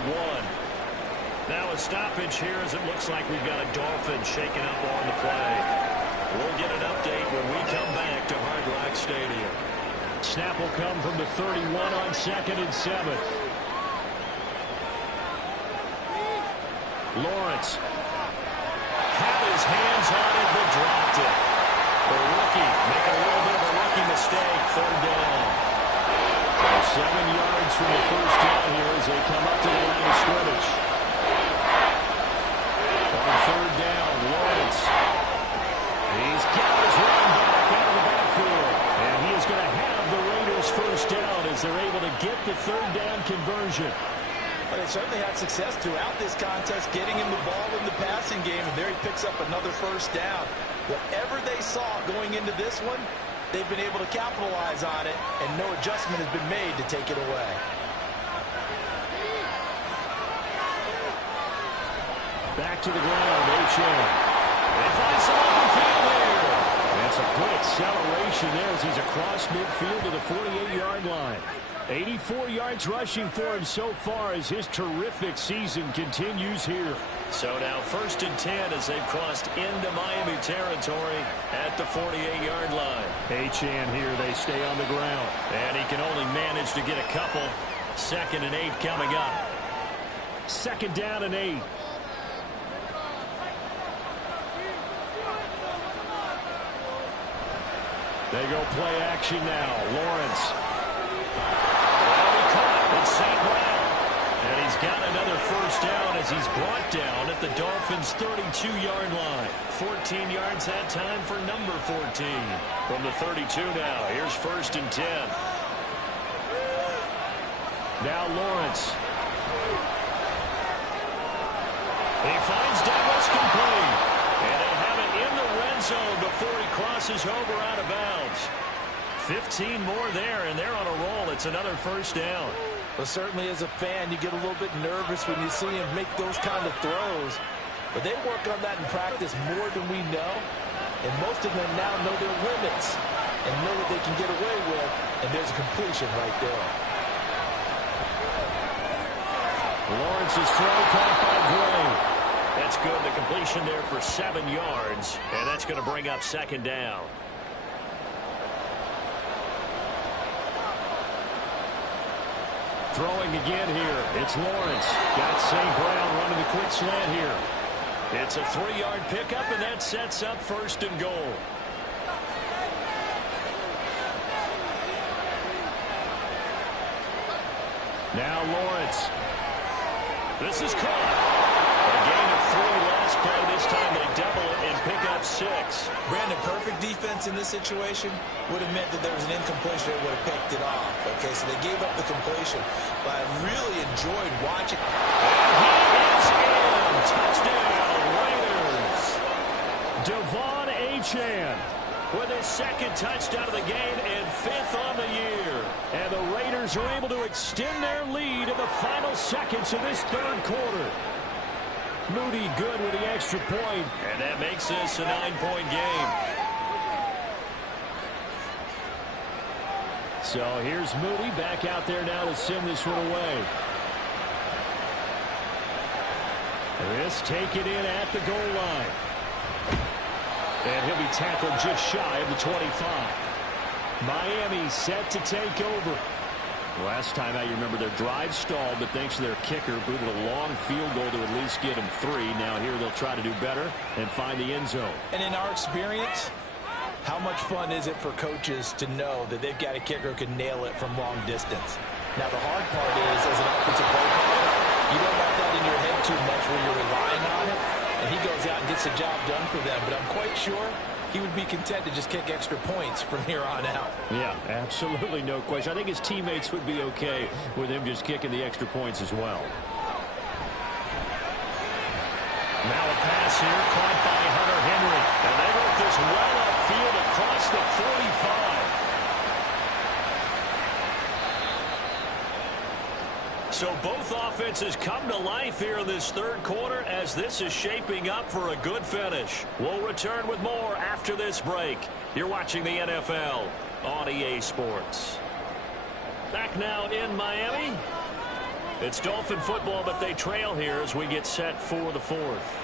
Now a stoppage here as it looks like we've got a Dolphin shaking up on the play. We'll get an update when we come back to Hard Rock Stadium. Snap will come from the 31 on 2nd and 7. Lawrence Had his hands on it but dropped it. The rookie making a little bit of a rookie mistake. 3rd down. 7 yards from the first down here as they come up to the line of scrimmage. On 3rd down, Lawrence. He's got his running back out of the backfield. And he is going to have the Raiders first down as they're able to get the 3rd down conversion. But they certainly had success throughout this contest, getting him the ball in the passing game, and there he picks up another first down. Whatever they saw going into this one, they've been able to capitalize on it, and no adjustment has been made to take it away. Back to the ground, Achane. They find some open field here. That's a good acceleration there as he's across midfield to the 48-yard line. 84 yards rushing for him so far as his terrific season continues here. So now 1st and 10 as they've crossed into Miami territory at the 48-yard line. Achane here, they stay on the ground. And he can only manage to get a couple. 2nd and 8 coming up. 2nd down and 8. They go play action now. Lawrence. Well, he caught. It's St. Brown. And he's got another first down as he's brought down at the Dolphins' 32-yard line. 14 yards that time for number 14. From the 32 now, here's 1st and 10. Now Lawrence. He finds Douglas complete. And they have it in the red zone before he crosses over out of bounds. 15 more there, and they're on a roll. It's another first down. Well, certainly as a fan, you get a little bit nervous when you see him make those kind of throws. But they work on that in practice more than we know. And most of them now know their limits and know what they can get away with. And there's a completion right there. Lawrence's throw caught by Gray. That's good. The completion there for 7 yards. And that's going to bring up 2nd down. Throwing again here. It's Lawrence. Got St. Brown running the quick slant here. It's a 3-yard pickup, and that sets up 1st and goal. Now Lawrence. This is caught. A gain of 3 last play. This time they double it and pick up 6. Brandon, perfect defense in this situation would have meant that there was an incompletion that would have picked it off. Okay, so they gave up the completion. But I really enjoyed watching. And he is in. Touchdown, Raiders. Devon Achane with his 2nd touchdown of the game and 5th on the year. And the Raiders are able to extend their lead in the final seconds of this 3rd quarter. Moody good with the extra point. And that makes this a 9-point game. So here's Moody back out there now to send this one away. This taken in at the goal line. And he'll be tackled just shy of the 25. Miami set to take over. Last time out, you remember their drive stalled, but thanks to their kicker, booted a long field goal to at least get them 3. Now here they'll try to do better and find the end zone. And in our experience, how much fun is it for coaches to know that they've got a kicker who can nail it from long distance? Now, the hard part is, as an offensive play caller, you don't want that in your head too much where you're relying on it, and he goes out and gets the job done for them. But I'm quite sure he would be content to just kick extra points from here on out. Yeah, absolutely no question. I think his teammates would be okay with him just kicking the extra points as well. Now a pass here caught by Hunter Henry. And they work this well upfield across the 45. So both offenses come to life here in this third quarter as this is shaping up for a good finish. We'll return with more after this break. You're watching the NFL on EA Sports. Back now in Miami. It's Dolphin football, but they trail here as we get set for the fourth.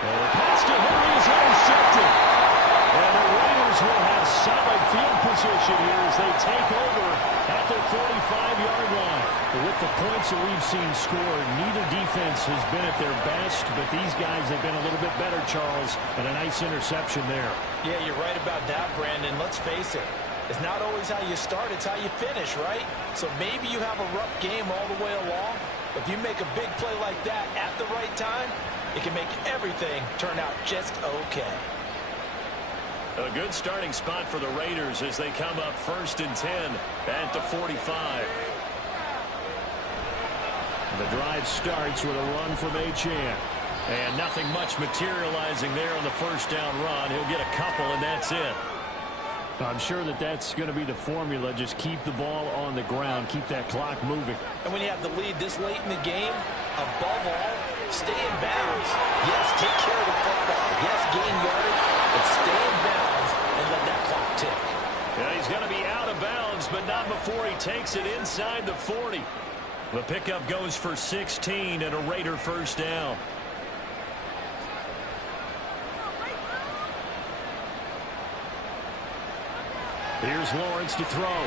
Well, the pass to Henry is intercepted. And the Raiders will have solid field position here as they take over at their 45-yard line. With the points that we've seen scored, neither defense has been at their best, but these guys have been a little bit better, Charles, and a nice interception there. Yeah, you're right about that, Brandon. Let's face it. It's not always how you start, it's how you finish, right? So maybe you have a rough game all the way along. If you make a big play like that at the right time, it can make everything turn out just okay. A good starting spot for the Raiders as they come up 1st and 10 at the 45. The drive starts with a run from Achane. And nothing much materializing there on the first down run. He'll get a couple, and that's it. I'm sure that that's going to be the formula. Just keep the ball on the ground. Keep that clock moving. And when you have the lead this late in the game, above all, stay in bounds. Yes, take care of the football. Yes, gain yardage, but stay in bounds and let that clock tick. Yeah, he's going to be out of bounds, but not before he takes it inside the 40. The pickup goes for 16 and a Raider first down. Here's Lawrence to throw.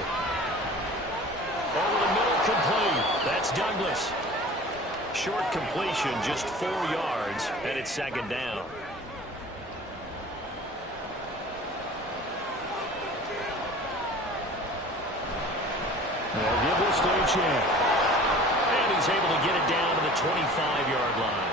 Over the middle, complete. That's Douglas. Short completion, just 4 yards, and it's 2nd down. They'll give this to Achane. And he's able to get it down to the 25-yard line.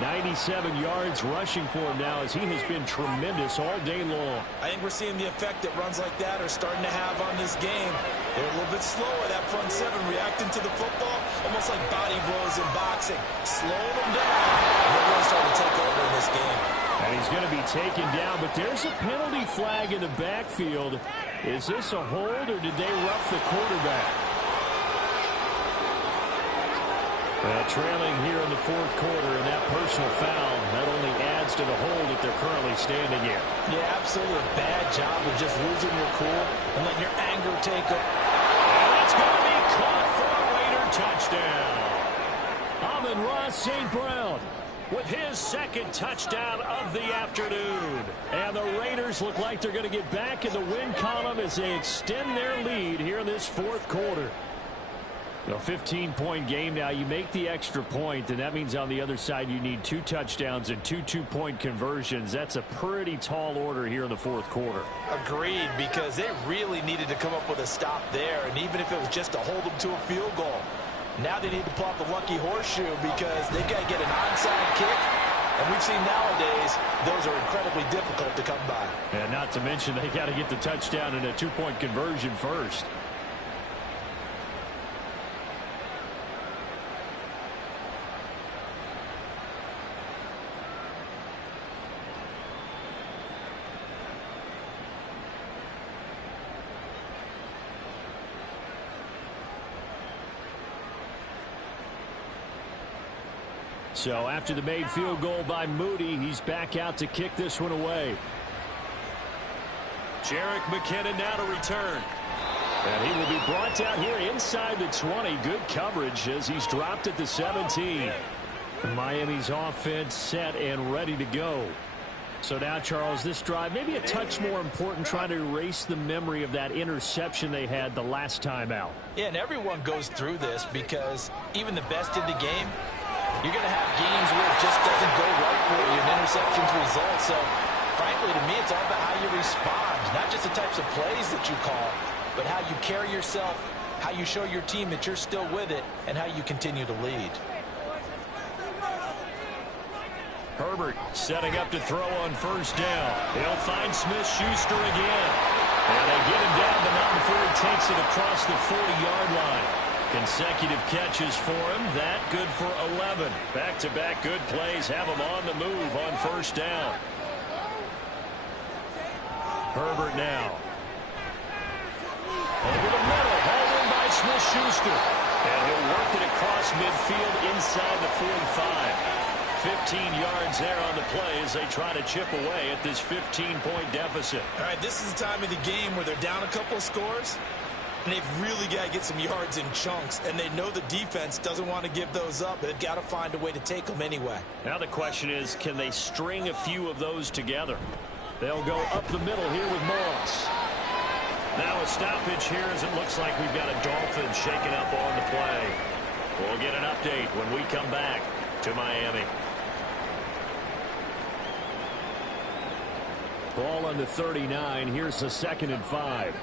97 yards rushing for him now as he has been tremendous all day long. I think we're seeing the effect that runs like that are starting to have on this game. They're a little bit slower, that front seven, reacting to the football, almost like body blows in boxing. Slow them down, and they're really starting to take over in this game. And he's going to be taken down, but there's a penalty flag in the backfield. Is this a hold, or did they rough the quarterback? Trailing here in the fourth quarter, and that personal foul not only adds to the hole that they're currently standing in. Yeah, absolutely a bad job of just losing your cool and letting your anger take over. And that's going to be caught for a Raider touchdown. Amon-Ra St. Brown with his 2nd touchdown of the afternoon. And the Raiders look like they're going to get back in the win column as they extend their lead here in this fourth quarter. A 15-point game now. You make the extra point, and that means on the other side you need 2 touchdowns and 2 two-point conversions. That's a pretty tall order here in the fourth quarter. Agreed, because they really needed to come up with a stop there, and even if it was just to hold them to a field goal. Now they need to pull out the lucky horseshoe because they've got to get an onside kick, and we've seen nowadays those are incredibly difficult to come by. And not to mention they got to get the touchdown and a 2-point conversion first. So after the made field goal by Moody, he's back out to kick this one away. Jerick McKinnon now to return. And he will be brought down here inside the 20. Good coverage as he's dropped at the 17. Miami's offense set and ready to go. So now, Charles, this drive maybe a touch more important, trying to erase the memory of that interception they had the last time out. Yeah, and everyone goes through this because even the best in the game, you're going to have games where it just doesn't go right for you, and interceptions result. So, frankly, to me, it's all about how you respond, not just the types of plays that you call, but how you carry yourself, how you show your team that you're still with it, and how you continue to lead. Herbert setting up to throw on first down. He'll find Smith-Schuster again. And they get him down, but not before he takes it across the 40-yard line. Consecutive catches for him. That good for 11. Back-to-back good plays have him on the move on first down. Herbert now. Over the middle. Hauled in by Smith-Schuster. And he'll work it across midfield inside the 45. 15 yards there on the play as they try to chip away at this 15-point deficit. All right, this is the time of the game where they're down a couple of scores, and they've really got to get some yards in chunks, and they know the defense doesn't want to give those up, but they've got to find a way to take them anyway. Now the question is, can they string a few of those together? They'll go up the middle here with Moss. Now a stoppage here as it looks like we've got a Dolphins shaking up on the play. We'll get an update when we come back to Miami. Ball on the 39. Here's a 2nd and 5.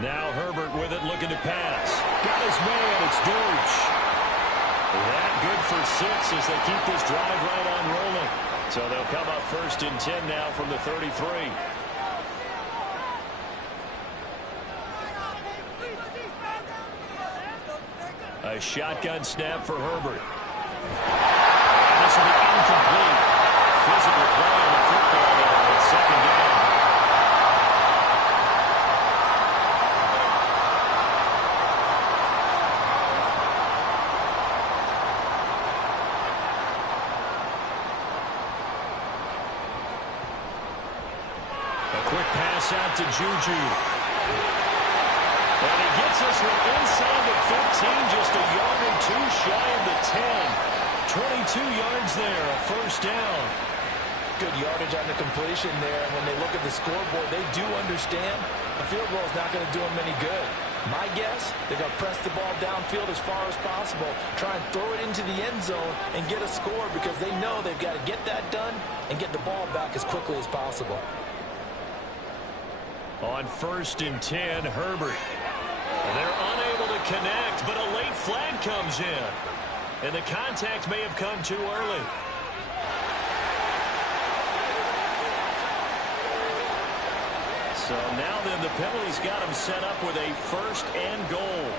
Now Herbert with it, looking to pass. Got his man. It's Dortch. That good for 6 as they keep this drive right on rolling. So they'll come up 1st and 10 now from the 33. A shotgun snap for Herbert. And this will be incomplete. Physical play on the football there. It's 2nd down. A quick pass out to Juju. And he gets this one inside the 15, just a yard or 2 shy of the 10. 22 yards there, a 1st down. Good yardage on the completion there. When they look at the scoreboard, they do understand a field goal is not going to do them any good. My guess, they're going to press the ball downfield as far as possible, try and throw it into the end zone and get a score because they know they've got to get that done and get the ball back as quickly as possible. On 1st and 10, Herbert. They're unable to connect, but a late flag comes in. And the contact may have come too early. So now then the penalty's got him set up with a 1st and goal.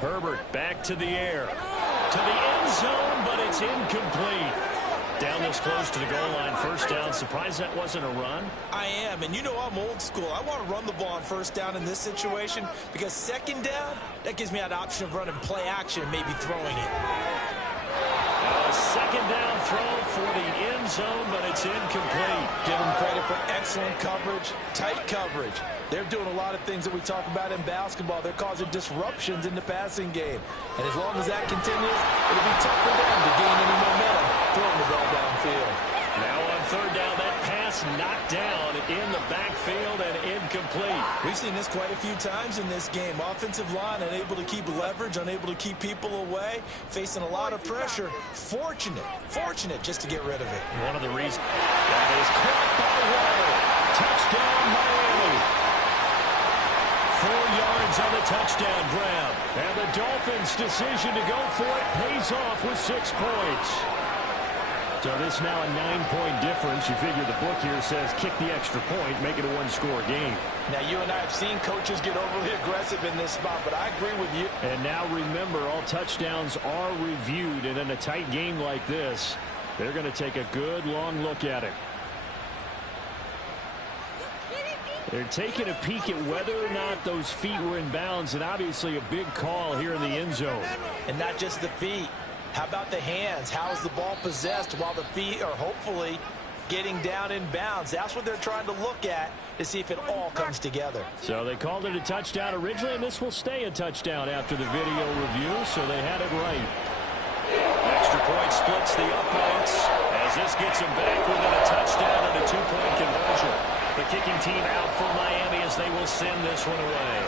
Herbert back to the air. To the end zone, but it's incomplete. Down this close to the goal line, 1st down. Surprised that wasn't a run? I am, and you know I'm old school. I want to run the ball on 1st down in this situation because 2nd down, that gives me that option of running play action and maybe throwing it. A 2nd down throw for the end zone, but it's incomplete. Give them credit for excellent coverage, tight coverage. They're doing a lot of things that we talk about in basketball. They're causing disruptions in the passing game. And as long as that continues, it'll be tough for them to gain any momentum throwing the ball downfield. Now on 3rd down, that pass knocked down in the backfield and incomplete. We've seen this quite a few times in this game. Offensive line unable to keep leverage, unable to keep people away, facing a lot of pressure. Fortunate just to get rid of it. One of the reasons that is caught by Waddle. Touchdown, Miami. 4 yards on the touchdown grab. And the Dolphins' decision to go for it pays off with 6 points. So this now a 9-point difference. You figure the book here says kick the extra point, make it a 1-score game. Now, you and I have seen coaches get overly aggressive in this spot, but I agree with you. And now remember, all touchdowns are reviewed, and in a tight game like this, they're going to take a good long look at it. They're taking a peek at whether or not those feet were in bounds, and obviously a big call here in the end zone. And not just the feet. How about the hands? How is the ball possessed while the feet are hopefully getting down in bounds? That's what they're trying to look at to see if it all comes together. So they called it a touchdown originally, and this will stay a touchdown after the video review, so they had it right. Extra point splits the uprights as this gets them back within a touchdown and a 2-point conversion. The kicking team out for Miami as they will send this one away.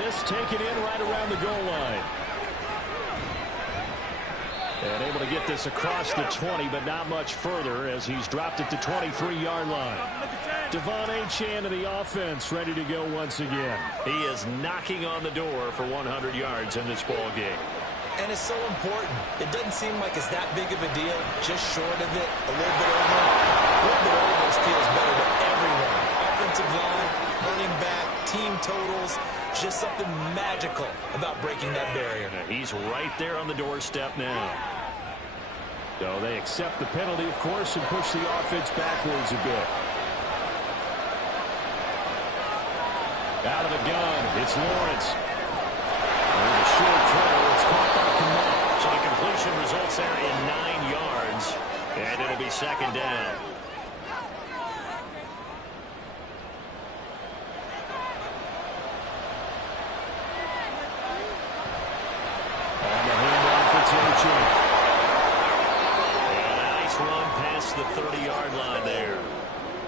This taken in right around the goal line. And able to get this across the 20, but not much further as he's dropped it to 23-yard line. Devon Achane of the offense ready to go once again. He is knocking on the door for 100 yards in this ball game. And it's so important. It doesn't seem like it's that big of a deal, just short of it, a little bit over. win, but almost feels better to everyone. Offensive line, running back, team totals, just something magical about breaking that barrier. He's right there on the doorstep now. So they accept the penalty, of course, and push the offense backwards a bit. Out of the gun, it's Lawrence. There's a short throw. It's caught by Kmet. So the completion results there in 9 yards, and it'll be second down. On the handoff, it's Achane. And a nice run past the 30-yard line there.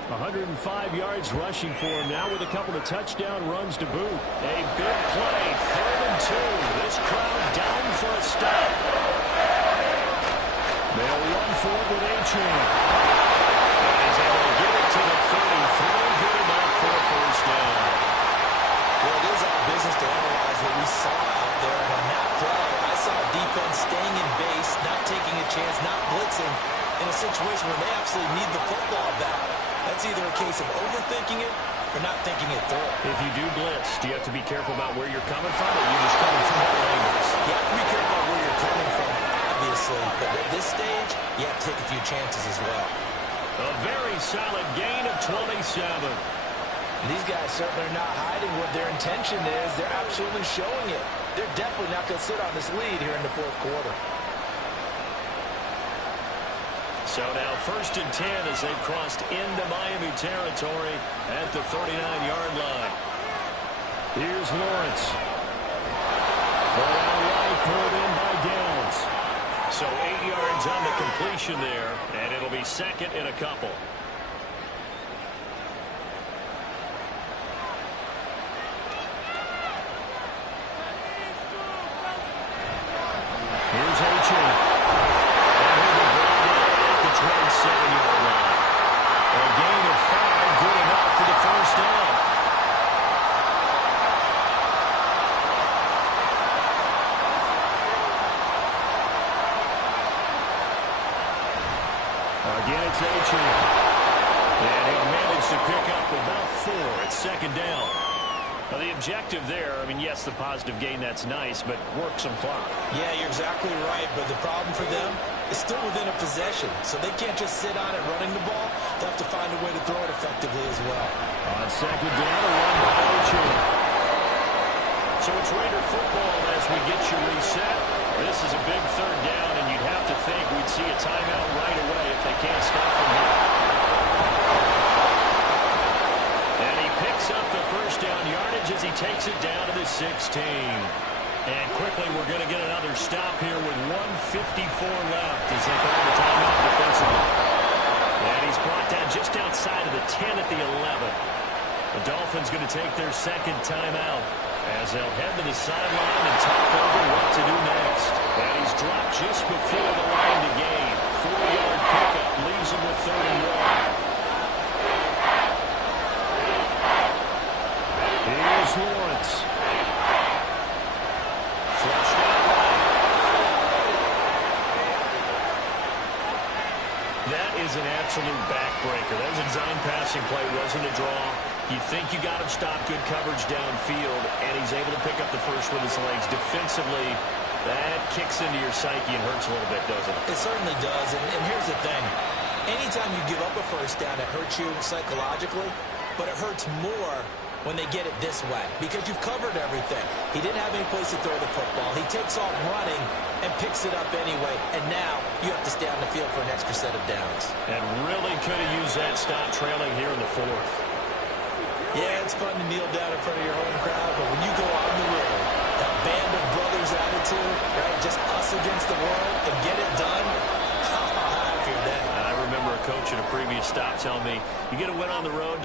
105 yards rushing for him now with a couple of touchdown runs to boot. A big play, 3rd and 2. This crowd down for a stop. They'll run for it with Achane. And he's able to get it to the 30. Throwing good enough for a first down. Well, it is our business to analyze what we saw out there. And on that play, I saw defense staying in base, not taking a chance, not blitzing in a situation where they absolutely need the football back. That's either a case of overthinking it or not thinking it through. If you do blitz, do you have to be careful about where you're coming from, or you're just coming from all angles? You have to be careful about where you're coming from, obviously. But at this stage, you have to take a few chances as well. A very solid gain of 27. These guys certainly are not hiding what their intention is. They're absolutely showing it. They're definitely not going to sit on this lead here in the fourth quarter. So now 1st and 10 as they've crossed into Miami territory at the 39-yard line. Here's Lawrence. Throw out right, pulled in by Downs. So 8 yards on the completion there, and it'll be second and a couple. Here's Achane. 27-yard line. A gain of 5, good enough for the first down. Again, it's Achane. And he'll manage to pick up about 4 at second down. Now, the objective there, I mean, yes, the positive gain, that's nice, but work some clock. Yeah, you're exactly right, but the problem for them is still within a possession, so they can't just sit on it running the ball. They'll have to find a way to throw it effectively as well. On second down, a run by Achane. So it's Raider football as we get you reset. This is a big 3rd down, and you'd have to think we'd see a timeout right away if they can't stop them here. And he picks up the first down yardage as he takes it down to the 16. And quickly, we're going to get another stop here with 1:54 left as they call the timeout defensively. And he's brought down just outside of the 10 at the 11. The Dolphins going to take their second timeout as they'll head to the sideline and talk over what to do next. And he's dropped just before the line to gain. 4-yard pickup leaves him with 3rd and 1. Here's Lawrence. Flushed out right. That is an absolute backbreaker. That was a design passing play, wasn't a draw. You think you got him stopped, good coverage downfield, and he's able to pick up the first with his legs. Defensively, that kicks into your psyche and hurts a little bit, doesn't it? It certainly does, and here's the thing. Anytime you give up a first down, it hurts you psychologically, but it hurts more when they get it this way because you've covered everything. He didn't have any place to throw the football. He takes off running and picks it up anyway, and now you have to stay on the field for an extra set of downs. And really could have used that stop trailing here in the 4th. Yeah, it's fun to kneel down in front of your home crowd, but when you go on the road, that band of brothers attitude, right, just us against the world, and get it done, how happy are they? I remember a coach at a previous stop telling me, you get a win on the road,